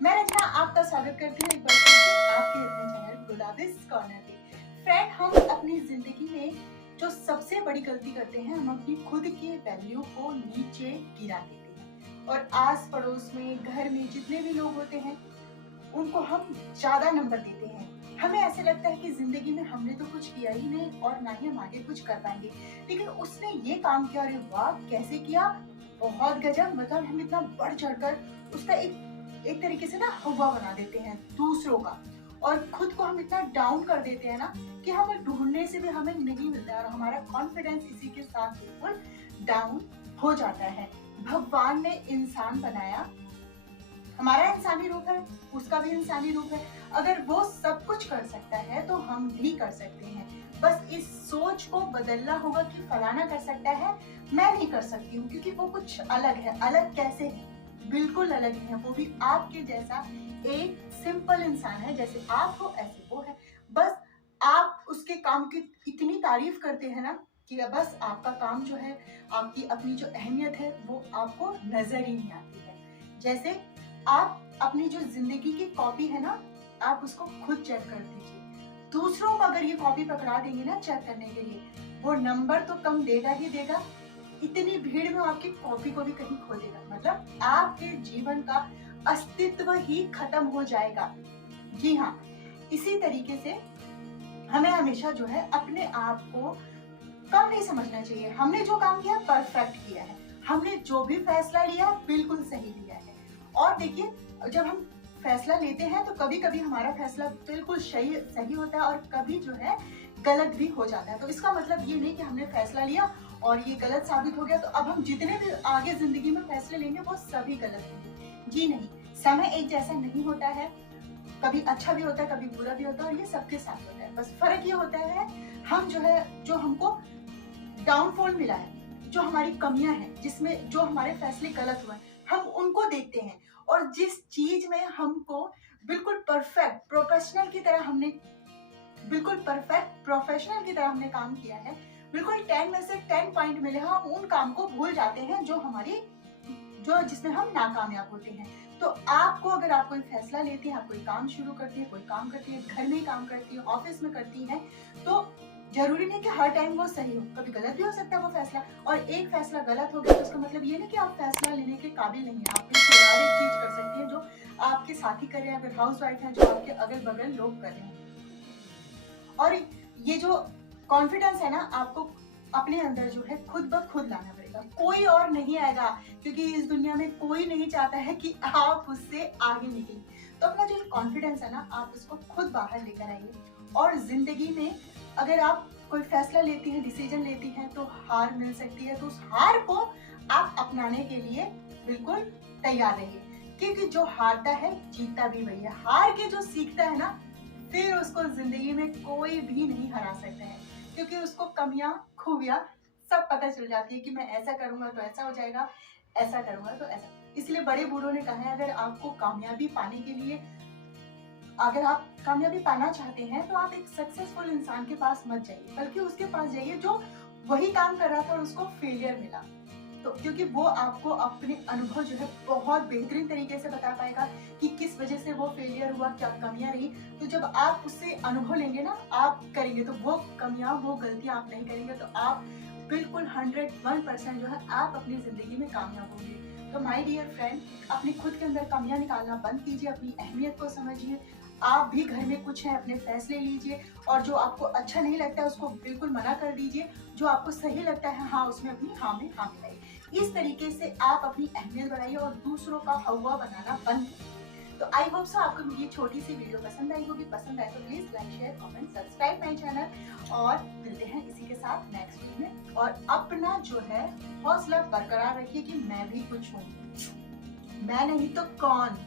मैं रचना आपका स्वागत करती हूँ एक बार फिर से आपके अपने चैनल गुलाबिस कॉर्नर पे। फ्रेंड, हम अपनी जिंदगी में जो सबसे बड़ी गलती करते हैं, हम अपनी खुद की वैल्यू को नीचे गिरा देते हैं और आस पड़ोस में, घर में जितने भी लोग होते हैं उनको हम ज्यादा नंबर देते हैं। हमें ऐसे लगता है कि जिंदगी में हमने तो कुछ किया ही नहीं और ना ही हम आगे कुछ कर पाएंगे, लेकिन उसने ये काम किया, अरे वाह कैसे किया, बहुत गजब। मतलब हम इतना बढ़ चढ़कर उसका एक तरीके से ना हवा बना देते हैं दूसरों का, और खुद को हम इतना डाउन कर देते हैं ना कि हमें ढूंढने से भी हमें नहीं मिलता है और हमारा कॉन्फिडेंस इसी के साथ बिल्कुल डाउन हो जाता है। भगवान ने इंसान बनाया, हमारा इंसानी रूप है, उसका भी इंसानी रूप है। अगर वो सब कुछ कर सकता है तो हम भी कर सकते हैं। बस इस सोच को बदलना होगा कि फलाना कर सकता है, मैं नहीं कर सकती हूँ, क्योंकि वो कुछ अलग है। अलग कैसे है? बिल्कुल अलग है, वो भी आपके जैसा एक सिंपल इंसान है। जैसे आप हो ऐसे वो है। बस आप उसके काम की इतनी तारीफ करते हैं ना कि बस आपका काम जो है, आपकी अपनी जो अहमियत है वो आपको नजर ही नहीं आती है। जैसे आप अपनी जो जिंदगी की कॉपी है ना, आप उसको खुद चेक कर दीजिए। दूसरों को अगर ये कॉपी पकड़ा देंगे ना चेक करने के लिए, वो नंबर तो कम देगा ही देगा, इतनी भीड़ में आपकी कॉपी को भी कहीं खो देगा। मतलब आपके जीवन का अस्तित्व ही खत्म हो जाएगा। जी हाँ, इसी तरीके से हमें हमेशा जो है अपने आप को कम नहीं समझना चाहिए। हमने जो काम किया परफेक्ट किया है, हमने जो भी फैसला लिया बिल्कुल सही लिया है। और देखिए, जब हम फैसला लेते हैं तो कभी कभी हमारा फैसला बिल्कुल सही सही होता है और कभी जो है गलत भी हो जाता है। तो इसका मतलब ये नहीं कि हमने फैसला लिया और ये गलत साबित हो गया तो अब हम जितने भी आगे जिंदगी में फैसले लेंगे वो सभी गलत होंगे। जी नहीं, समय एक जैसा नहीं होता है, कभी अच्छा भी होता है, कभी बुरा भी होता है, और ये सबके साथ होता है। बस फर्क ये होता है, हम जो है, जो हमको डाउनफॉल मिला है, जो हमारी कमियां हैं, जिसमें जो हमारे फैसले गलत हुए हैं, हम उनको देखते हैं। और जिस चीज में हमको बिल्कुल परफेक्ट प्रोफेशनल की तरह हमने बिल्कुल परफेक्ट प्रोफेशनल की तरह हमने काम किया है, बिल्कुल 10 में से 10 पॉइंट मिले, हम उन काम को भूल जाते हैं जो जिसमें हम नाकामयाब होते हैं। तो आपको, अगर आप कोई फैसला लेती हैं, आप कोई काम शुरू करती है, कोई काम करती है, घर में काम करती है, ऑफिस में करती है, तो जरूरी नहीं कि हर टाइम वो सही हो, कभी गलत भी हो सकता है वो फैसला। और एक फैसला गलत हो गया तो उसका मतलब ये नहीं कि आप फैसला लेने के काबिल नहीं है। आप कोई और एक चीज कर सकती है जो आपके साथी कर रहे हैं, अगर हाउस वाइफ है, जो आपके अगल बगल लोग कर रहे हैं। और ये जो कॉन्फिडेंस है ना, आपको अपने अंदर जो है खुद ब खुद लाना पड़ेगा, कोई और नहीं आएगा, क्योंकि इस दुनिया में कोई नहीं चाहता है कि आप उससे आगे निकलें। तो अपना जो कॉन्फिडेंस है ना, आप उसको खुद बाहर लेकर आइए। और जिंदगी में अगर आप कोई फैसला लेती हैं, डिसीजन लेती हैं, तो हार मिल सकती है, तो उस हार को आप अपनाने के लिए बिल्कुल तैयार रहिए, क्योंकि जो हारता है जीतता भी वही है। हार के जो सीखता है ना, फिर उसको जिंदगी में कोई भी नहीं हरा सकता है, क्योंकि उसको कमियां खूबियां सब पता चल जाती है कि मैं ऐसा करूंगा तो ऐसा हो जाएगा, ऐसा करूंगा तो ऐसा। इसलिए बड़े बूढ़ों ने कहा है, अगर आपको कामयाबी पाने के लिए, अगर आप कामयाबी पाना चाहते हैं तो आप एक सक्सेसफुल इंसान के पास मत जाइए, बल्कि उसके पास जाइए जो वही काम कर रहा था और उसको फेलियर मिला। तो क्योंकि वो आपको अपने अनुभव जो है बहुत बेहतरीन तरीके से बता पाएगा कि किस वजह से वो फेलियर हुआ, क्या कमियां रही। तो जब आप उससे अनुभव लेंगे ना, आप करेंगे, तो वो कमियां, वो गलतियां आप नहीं करेंगे, तो आप बिल्कुल 101% जो है आप अपनी जिंदगी में कामयाब होंगे। तो माय डियर फ्रेंड, अपने खुद के अंदर कमियां निकालना बंद कीजिए, अपनी अहमियत को समझिए। आप भी घर में कुछ है, अपने फैसले लीजिए, और जो आपको अच्छा नहीं लगता है उसको बिल्कुल मना कर दीजिए। जो आपको सही लगता है, हाँ, उसमें अपनी हाँ में हाँ मिलाइए। इस तरीके से आप अपनी अहमियत बढ़ाइए और दूसरों का हवा बनाना बंद कीजिए। तो आई होप सो आपको ये छोटी सी वीडियो पसंद आई होगी। पसंद आए तो please like, share, comment, subscribe my channel, और मिलते हैं इसी के साथ नेक्स्ट वीडियो में। और अपना जो है हौसला बरकरार रखिए कि मैं भी कुछ हूँ, मैं नहीं तो कौन।